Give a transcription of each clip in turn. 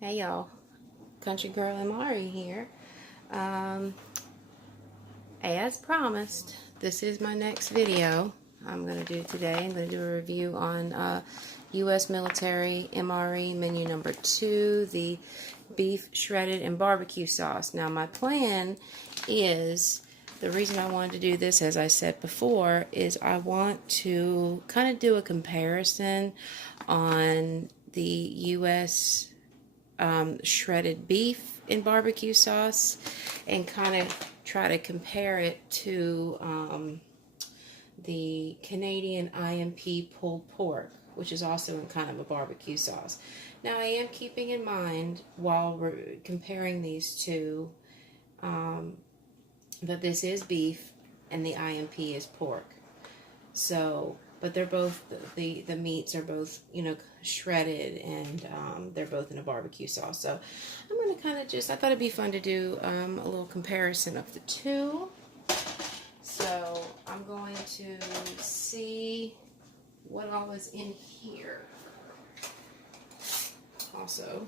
Hey y'all, Country Girl MRE here. As promised, this is my next video I'm going to do today. I'm going to do a review on U.S. military MRE menu number 2, the beef shredded and barbecue sauce. Now my plan is, the reason I wanted to do this, as I said before, is I want to kind of do a comparison on the U.S. Shredded beef in barbecue sauce and kind of try to compare it to the Canadian IMP pulled pork, which is also in kind of a barbecue sauce. Now I am keeping in mind while we're comparing these two that this is beef and the IMP is pork. So, but they're both, the meats are both, you know, shredded, and they're both in a barbecue sauce. So I'm going to kind of just, I thought it'd be fun to do a little comparison of the two. So I'm going to see what all is in here. Also,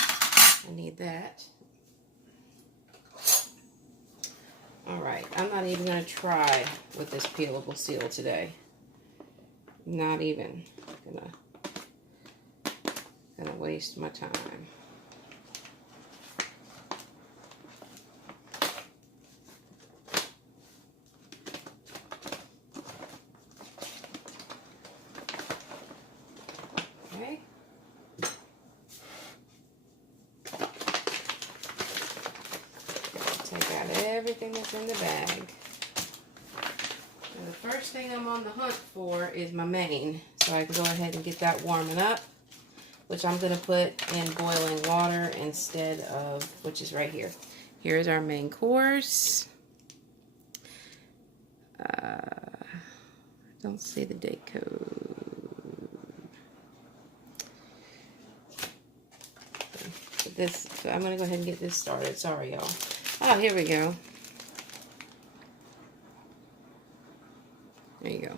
I need that. Alright, I'm not even going to try with this peelable seal today. Not even gonna waste my time. Okay. Take out everything that's in the bag. And the first thing I'm on the hunt for is my main. So I can go ahead and get that warming up, which I'm going to put in boiling water instead of, which is right here. Here's our main course. Don't see the date code. So I'm going to go ahead and get this started. Sorry, y'all. Oh, here we go. There you go.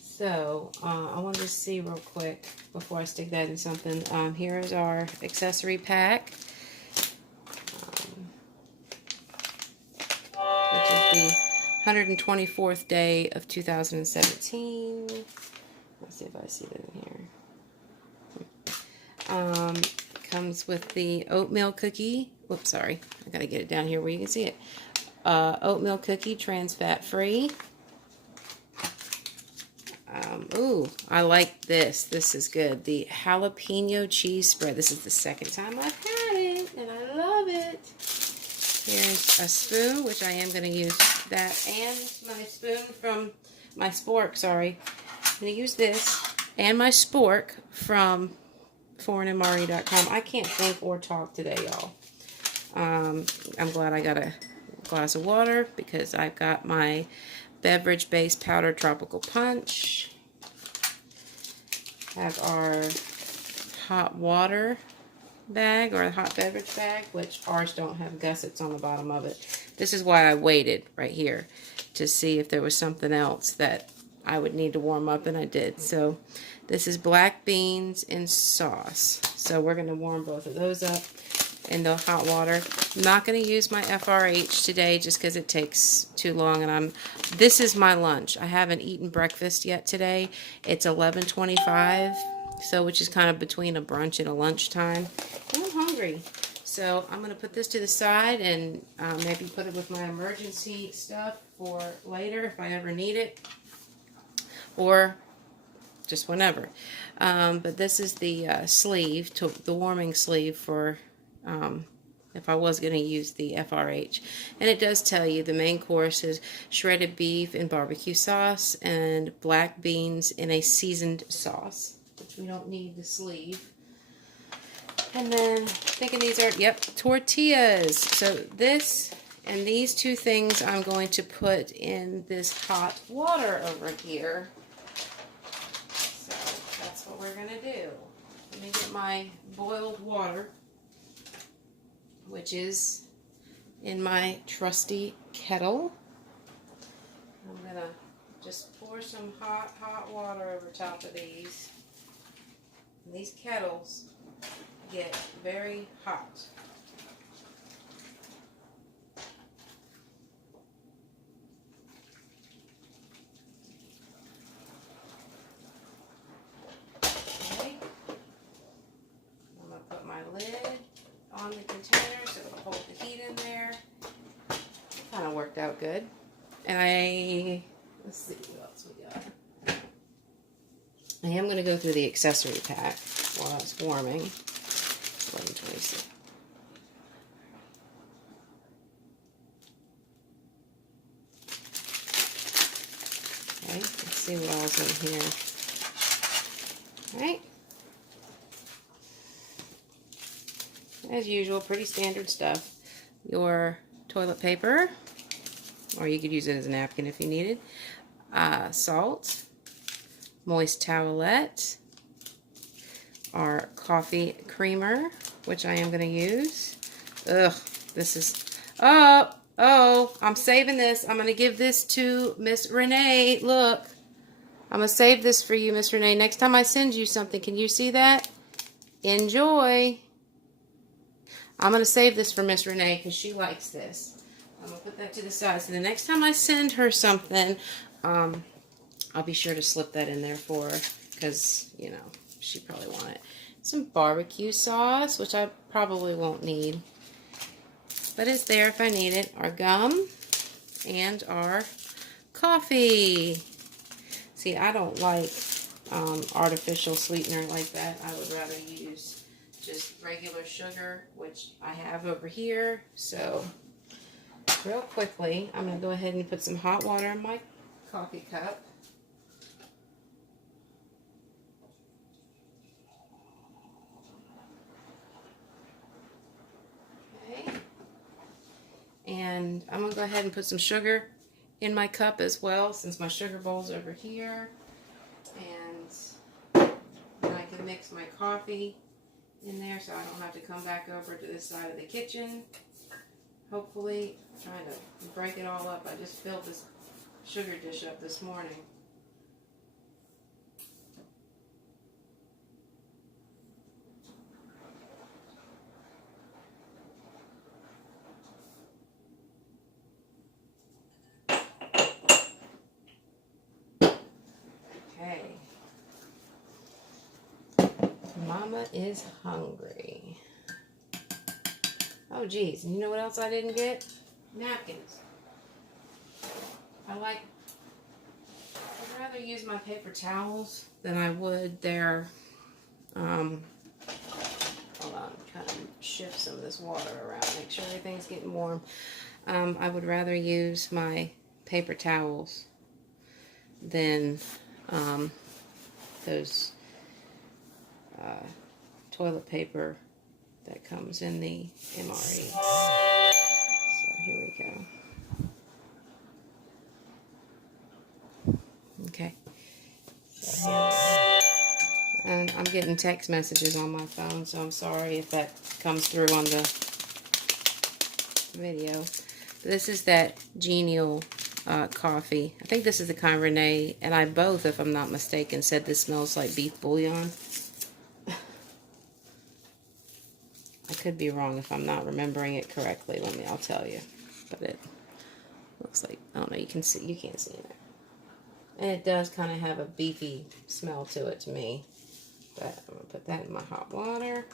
So, I wanted to see real quick before I stick that in something. Here is our accessory pack, which is the 124th day of 2017. Let's see if I see that in here. Comes with the oatmeal cookie. Whoops, sorry. I gotta get it down here where you can see it. Oatmeal cookie, trans fat free. Ooh, I like this. This is good. The jalapeno cheese spread. This is the second time I've had it, and I love it. Here's a spoon, which I am going to use that, and my spoon from my spork, sorry. I'm going to use this and my spork from foreignmre.com. I can't think or talk today, y'all. I'm glad I got a glass of water because I've got my beverage-based powdered tropical punch. Have our hot water bag, or a hot beverage bag, which ours don't have gussets on the bottom of it. This is why I waited right here to see if there was something else that I would need to warm up, and I did. So this is black beans in sauce. So we're going to warm both of those up in the hot water. I'm not going to use my FRH today just because it takes too long, and this is my lunch. I haven't eaten breakfast yet today. It's 11:25, so which is kind of between a brunch and a lunchtime. And I'm hungry. So I'm going to put this to the side and maybe put it with my emergency stuff for later if I ever need it, or just whenever. But this is the sleeve, the warming sleeve for if I was going to use the FRH. And it does tell you the main course is shredded beef in barbecue sauce and black beans in a seasoned sauce, which we don't need the sleeve. And then, thinking these are, yep, tortillas. So this and these two things I'm going to put in this hot water over here. So that's what we're going to do. Let me get my boiled water, which is in my trusty kettle. I'm going to just pour some hot water over top of these. And these kettles get very hot. Okay. I'm going to put my lid on the container so it'll hold the heat in there. Kind of worked out good. And let's see what else we got. I am going to go through the accessory pack while it's warming. 1126. Okay, let's see what else in here. Alright. As usual, pretty standard stuff. Your toilet paper, or you could use it as a napkin if you needed. Salt, moist towelette, our coffee creamer, which I am going to use. Ugh, this is, oh, I'm saving this. I'm going to give this to Miss Renee. Look, I'm going to save this for you, Miss Renee. Next time I send you something, can you see that? Enjoy. I'm going to save this for Miss Renee because she likes this. I'm going to put that to the side. So the next time I send her something, I'll be sure to slip that in there for her because, you know, she probably want it. Some barbecue sauce, which I probably won't need, but it's there if I need it. Our gum and our coffee. See, I don't like artificial sweetener like that. I would rather use just regular sugar, which I have over here. So real quickly, I'm going to go ahead and put some hot water in my coffee cup. Okay. And I'm going to go ahead and put some sugar in my cup as well, since my sugar bowl's over here. And then I can mix my coffee in there so I don't have to come back over to this side of the kitchen. Hopefully, trying to break it all up. I just filled this sugar dish up this morning. Okay. Mama is hungry. Oh, geez. And you know what else I didn't get? Napkins. I'd rather use my paper towels than I would their, hold on, kind of shift some of this water around, make sure everything's getting warm. I would rather use my paper towels than those toilet paper that comes in the MRE. So here we go. Okay. So and I'm getting text messages on my phone, so I'm sorry if that comes through on the video. But this is that genial coffee. I think this is the kind Renee and I both, if I'm not mistaken, said this smells like beef bouillon. I could be wrong if I'm not remembering it correctly. I'll tell you. But it looks like, I don't know, you can't see it. And it does kind of have a beefy smell to it to me. But I'm going to put that in my hot water.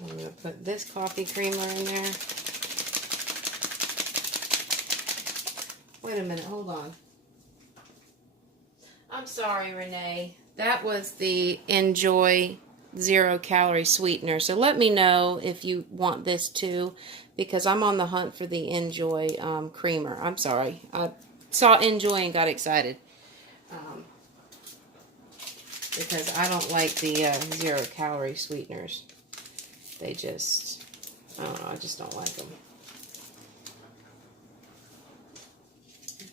I'm going to put this coffee creamer in there. Wait a minute, hold on. I'm sorry, Renee. That was the Enjoy 0-calorie sweetener. So let me know if you want this too, because I'm on the hunt for the Enjoy creamer. I'm sorry. I saw Enjoy and got excited. Because I don't like the 0-calorie sweeteners. They just, I don't know, I just don't like them.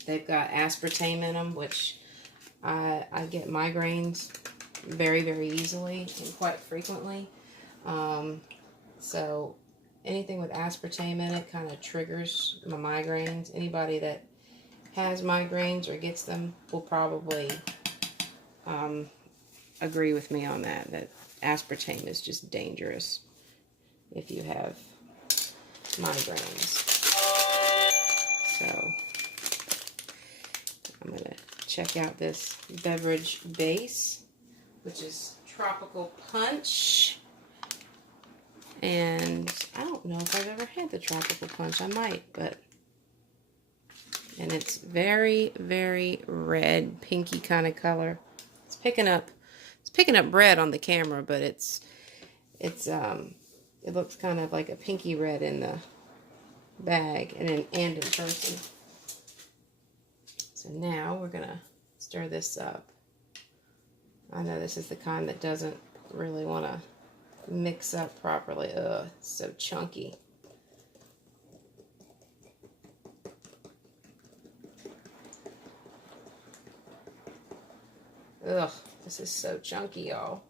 They've got aspartame in them, which I get migraines very, very easily and quite frequently. So anything with aspartame in it kind of triggers my migraines. Anybody that has migraines or gets them will probably agree with me on that, that aspartame is just dangerous if you have migraines. So I'm going to check out this beverage base, which is Tropical Punch. And I don't know if I've ever had the Tropical Punch. I might, but... And it's very, very red, pinky kind of color. It's picking up red on the camera, but it looks kind of like a pinky red in the bag and in person. So now we're gonna stir this up. I know this is the kind that doesn't really want to mix up properly. Ugh, it's so chunky. Ugh, this is so chunky, y'all.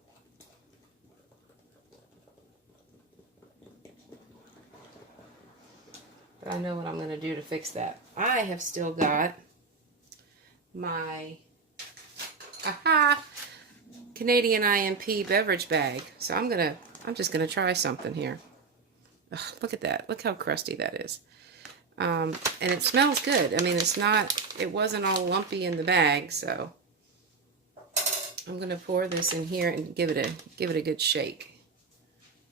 But I know what I'm going to do to fix that. I have still got my Canadian IMP beverage bag. So I'm just gonna try something here. Ugh, look at that. Look how crusty that is. And it smells good. I mean, it wasn't all lumpy in the bag, so I'm gonna pour this in here and give it a good shake.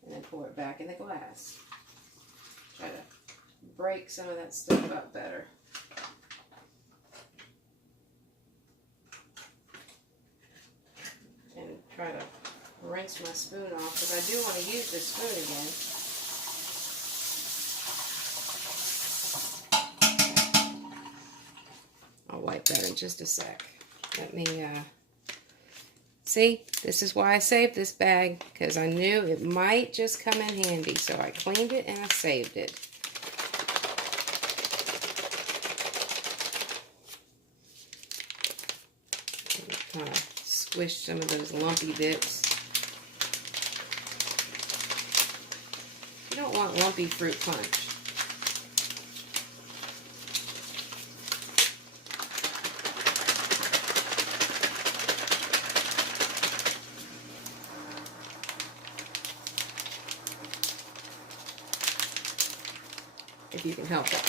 And then pour it back in the glass. Try to break some of that stuff up better. And try to rinse my spoon off, because I do want to use this spoon again. I'll wipe that in just a sec. Let me, see, this is why I saved this bag, because I knew it might just come in handy. So I cleaned it and I saved it. Kind of squish some of those lumpy bits. You don't want lumpy fruit punch. If you can help it.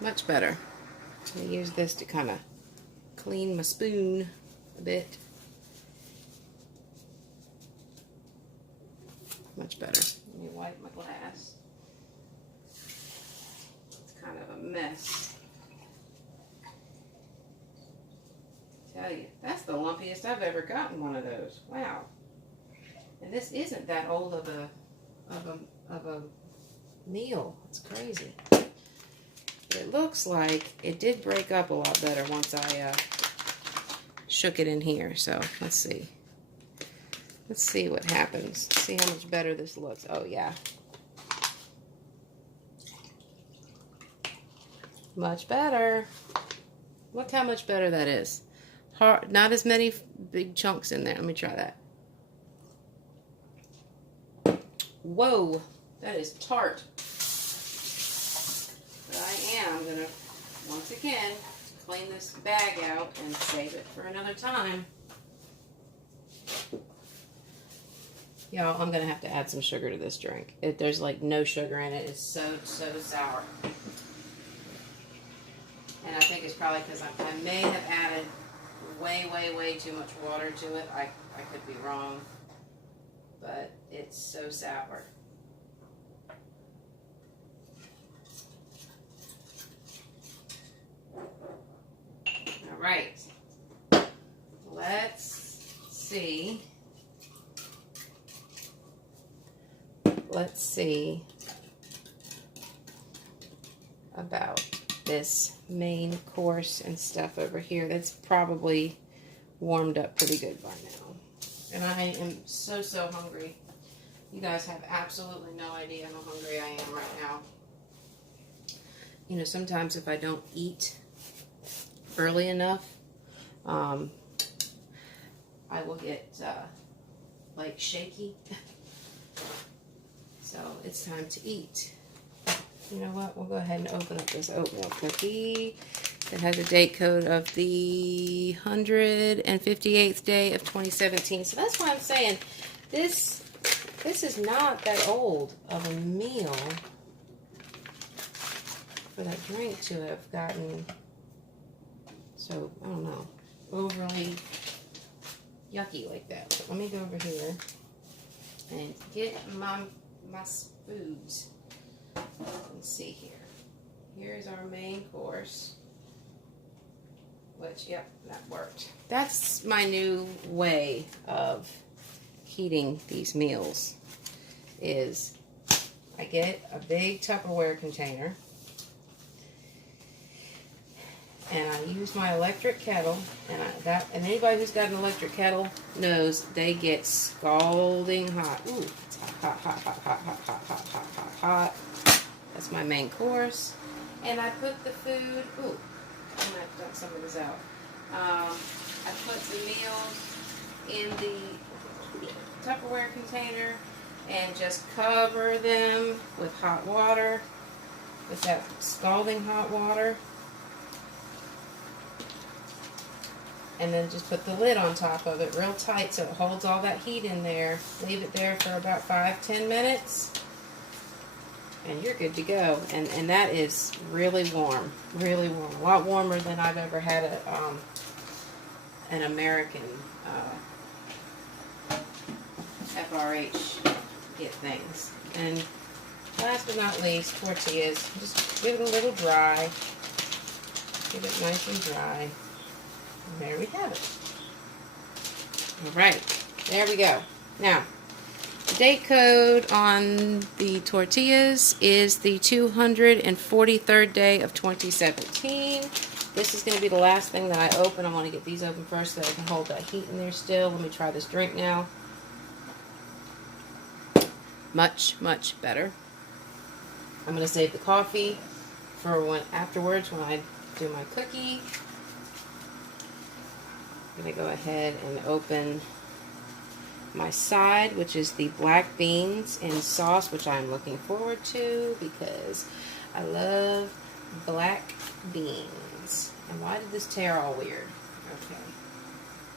Much better. I'm gonna use this to kind of clean my spoon a bit. Much better. Let me wipe my glass. It's kind of a mess. I tell you, that's the lumpiest I've ever gotten one of those. Wow. And this isn't that old of a meal. It's crazy. It looks like it did break up a lot better once I shook it in here. So let's see. Let's see what happens. See how much better this looks. Oh yeah. Much better. Look how much better that is. Hard, not as many big chunks in there. Let me try that. Whoa, that is tart. I'm going to, once again, clean this bag out and save it for another time. Y'all, I'm going to have to add some sugar to this drink. There's like no sugar in it. It's so sour. And I think it's probably because I may have added way too much water to it. I could be wrong. But it's so sour. Right. Let's see. Let's see about this main course and stuff over here. That's probably warmed up pretty good by now. And I am so hungry. You guys have absolutely no idea how hungry I am right now. You know, sometimes if I don't eat early enough, I will get like shaky. So it's time to eat. You know what? We'll go ahead and open up this oatmeal cookie. It has a date code of the 158th day of 2017. So that's why I'm saying this is not that old of a meal for that drink to have gotten so, I don't know, overly yucky like that. So let me go over here and get my foods. Let's see here. Here's our main course. Which, yep, that worked. That's my new way of heating these meals. Is I get a big Tupperware container. And I use my electric kettle, and anybody who's got an electric kettle knows they get scalding hot. Ooh, it's hot, hot, hot, hot, hot, hot, hot, hot, hot, hot. That's my main course. And I put the food, ooh, I might have done some of this out. I put the meals in the Tupperware container and just cover them with hot water, with that scalding hot water. And then just put the lid on top of it real tight so it holds all that heat in there. Leave it there for about 5-10 minutes. And you're good to go. And that is really warm. Really warm. A lot warmer than I've ever had an American FRH get things. And last but not least, tortillas. Just give it a little dry. Give it nice and dry. And there we have it. Alright, there we go. Now, the date code on the tortillas is the 243rd day of 2017. This is going to be the last thing that I open. I want to get these open first so that I can hold that heat in there still. Let me try this drink now. Much, much better. I'm going to save the coffee for afterwards when I do my cookie. I'm going to go ahead and open my side, which is the black beans in sauce, which I'm looking forward to because I love black beans. And why did this tear all weird? Okay.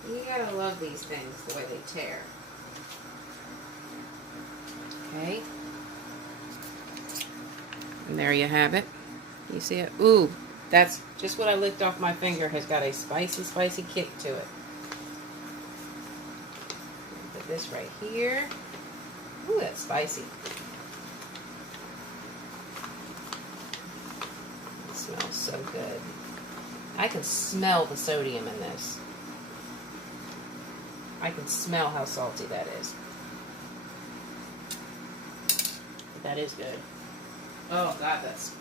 You gotta love these things the way they tear. Okay. And there you have it. You see it? Ooh. That's just what I licked off my finger has got a spicy, spicy kick to it. Put this right here. Ooh, that's spicy. It smells so good. I can smell the sodium in this. I can smell how salty that is. But that is good. Oh, God, that's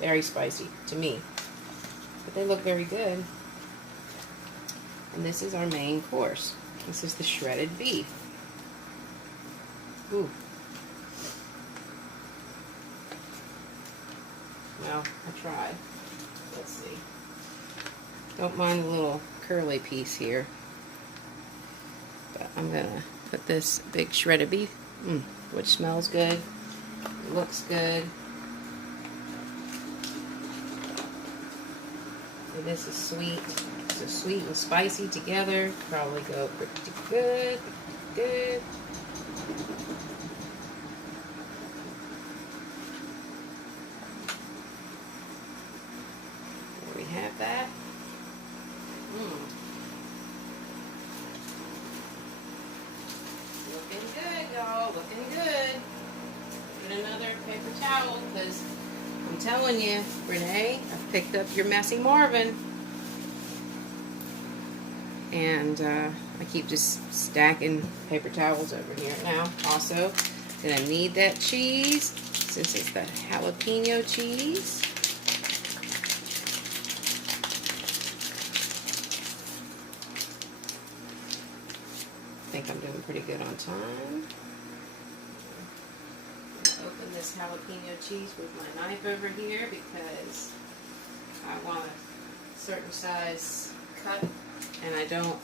very spicy to me. But they look very good. And this is our main course. This is the shredded beef. Ooh. Well, I tried. Let's see. Don't mind the little curly piece here. But I'm going to put this big shredded beef, which smells good, looks good. And this is sweet. So sweet and spicy together probably go pretty good. Good. There we have that. Looking good, y'all. Looking good. Get another paper towel because I'm telling you, Renee, I've picked up your messy Marvin. And I keep just stacking paper towels over here. Now, also, gonna need that cheese, since it's the jalapeno cheese. I think I'm doing pretty good on time. Open this jalapeno cheese with my knife over here because I want a certain size cut And I don't,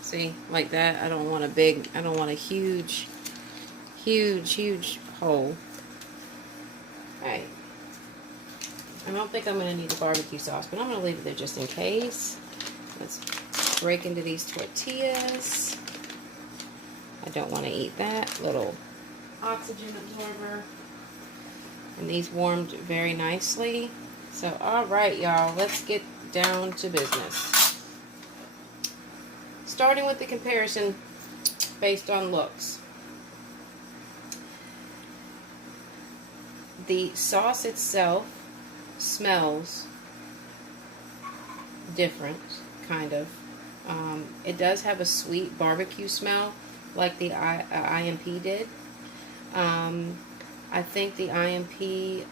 see, like that, I don't want a huge, huge hole. Alright. I don't think I'm going to need the barbecue sauce, but I'm going to leave it there just in case. Let's break into these tortillas. I don't want to eat that. Little oxygen absorber. And these warmed very nicely. So, alright, y'all, let's get down to business. Starting with the comparison based on looks. The sauce itself smells different, kind of. It does have a sweet barbecue smell, like the IMP did. I think the IMP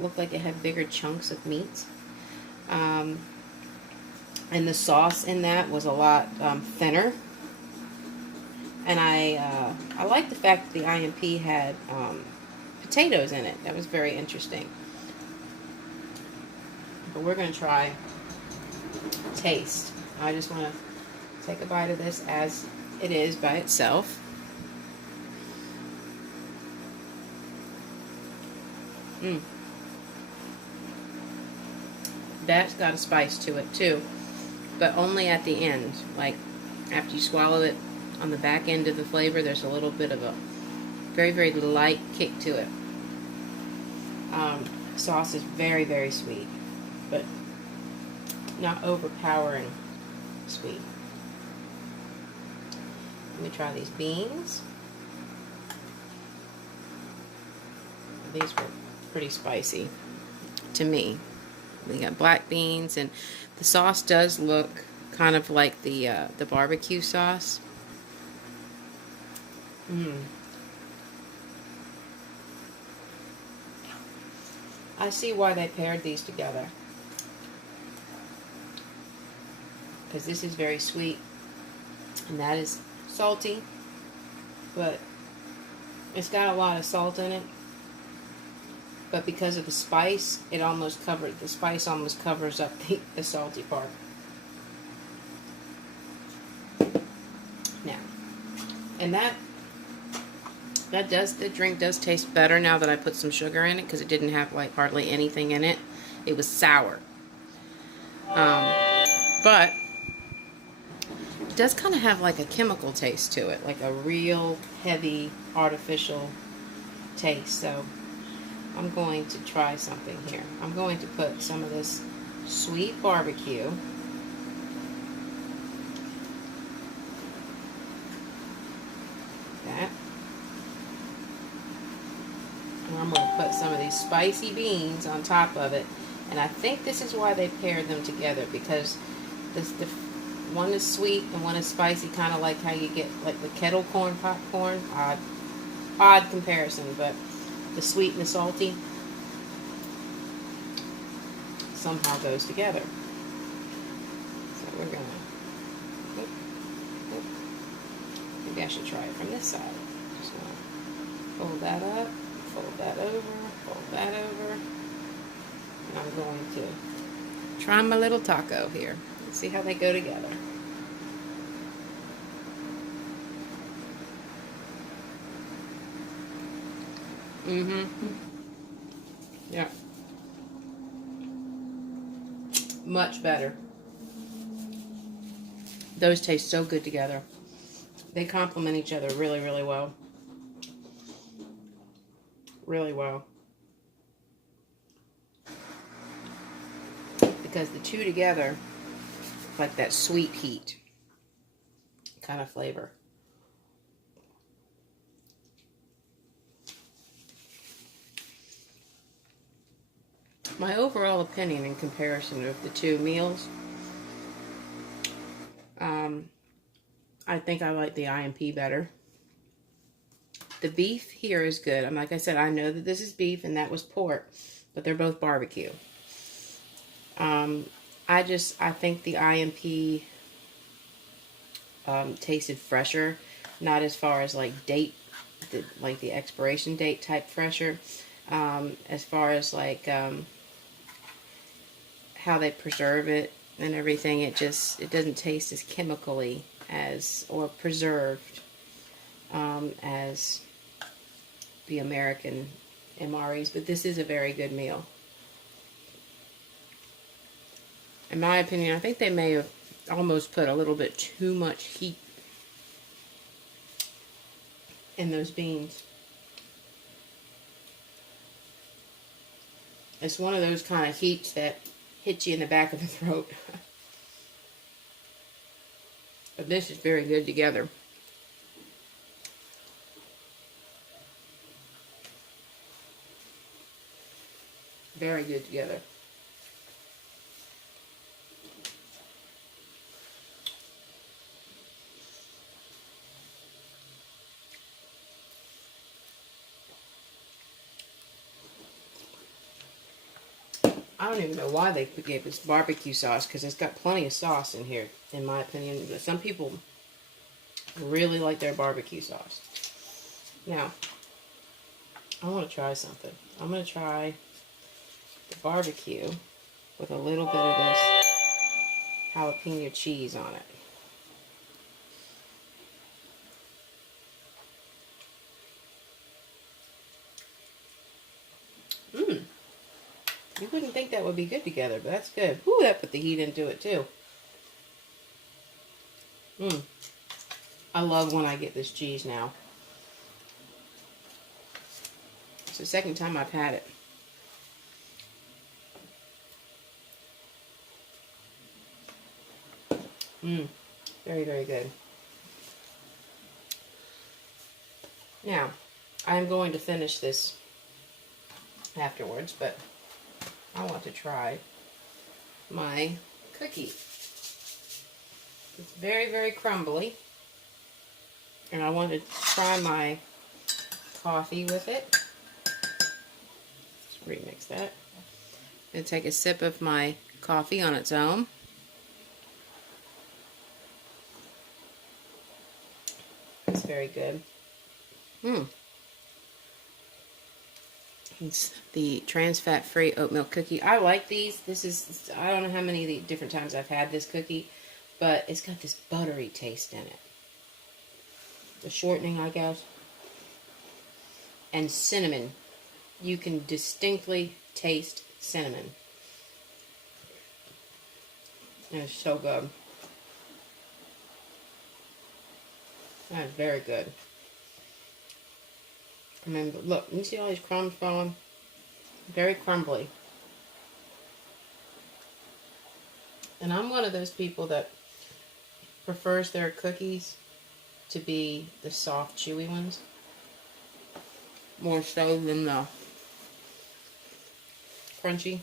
looked like it had bigger chunks of meat. And the sauce in that was a lot thinner. And I like the fact that the IMP had potatoes in it. That was very interesting. But we're going to try taste. I just want to take a bite of this as it is by itself. That's got a spice to it too, but only at the end. Like after you swallow it, on the back end of the flavor, there's a little bit of a very, very light kick to it. Sauce is very, very sweet, but not overpowering sweet. Let me try these beans. These were pretty spicy to me. We got black beans, and the sauce does look kind of like the barbecue sauce. I see why they paired these together, because this is very sweet and that is salty, but it's got a lot of salt in it. But because of the spice, the spice almost covers up the salty part. Now, and the drink does taste better now that I put some sugar in it, because it didn't have like hardly anything in it. It was sour. But it does kind of have like a chemical taste to it, like a real heavy artificial taste. So I'm going to try something here. I'm going to put some of this sweet barbecue and I'm going to put some of these spicy beans on top of it. And I think this is why they paired them together, because the one is sweet and one is spicy, kind of like how you get like the kettle corn popcorn. Odd comparison, but the sweet and the salty somehow goes together. So we're gonna, maybe I should try it from this side. Just gonna fold that up, fold that over, fold that over, and I'm going to try my little taco here. Let's see how they go together. Yeah. Much better. Those taste so good together. They complement each other really, really well. Really well. Because the two together, like that sweet heat kind of flavor. My overall opinion in comparison of the two meals, I think I like the IMP better. The beef here is good. And like I said, I know that this is beef and that was pork, but they're both barbecue. I think the IMP tasted fresher, not as far as like the expiration date type fresher, as far as like how they preserve it and everything, it doesn't taste as chemically as, or preserved, as the American MREs. But this is a very good meal. In my opinion, I think they may have almost put a little bit too much heat in those beans. It's one of those kind of heats that hits you in the back of the throat. But this is very good together. Very good together. I don't even know why they gave this barbecue sauce, because it's got plenty of sauce in here, in my opinion. But some people really like their barbecue sauce. Now, I want to try something. I'm going to try the barbecue with a little bit of this jalapeno cheese on it. You wouldn't think that would be good together, but that's good. Ooh, that put the heat into it too. I love when I get this cheese now. It's the second time I've had it. Very, very good. Now, I'm going to finish this afterwards, but I want to try my cookie. It's very, very crumbly, and I want to try my coffee with it. Let's remix that. I'm going to take a sip of my coffee on its own. It's very good. It's the trans fat free oatmeal cookie. I like these. I don't know how many different times I've had this cookie, but it's got this buttery taste in it. The shortening, I guess. And cinnamon. You can distinctly taste cinnamon. And it's so good. That is very good. I mean, look, you see all these crumbs falling? Very crumbly. And I'm one of those people that prefers their cookies to be the soft, chewy ones, more so than the crunchy.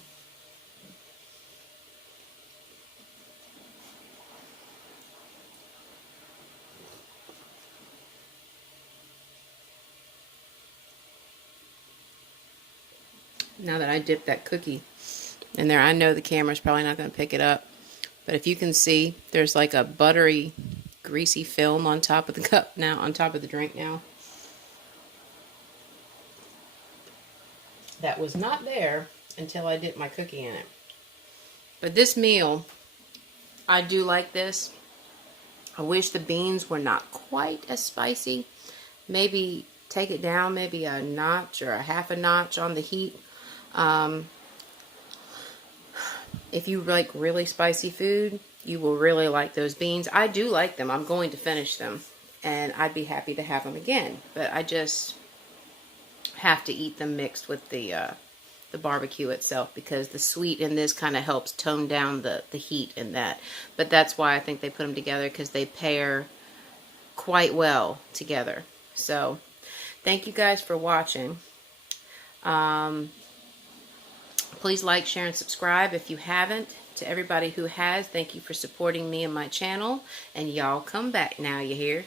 Now that I dipped that cookie in there, I know the camera's probably not going to pick it up, but if you can see, there's like a buttery, greasy film on top of the cup now, on top of the drink now. That was not there until I dipped my cookie in it. But this meal, I do like this. I wish the beans were not quite as spicy. Maybe take it down maybe a notch or a half a notch on the heat. If you like really spicy food, you will really like those beans. I do like them. I'm going to finish them, and I'd be happy to have them again. But I just have to eat them mixed with the barbecue itself, because the sweet in this kind of helps tone down the heat in that. But that's why I think they put them together, because they pair quite well together. So, thank you guys for watching. Please like, share, and subscribe if you haven't. To everybody who has, thank you for supporting me and my channel. And y'all come back now, you hear?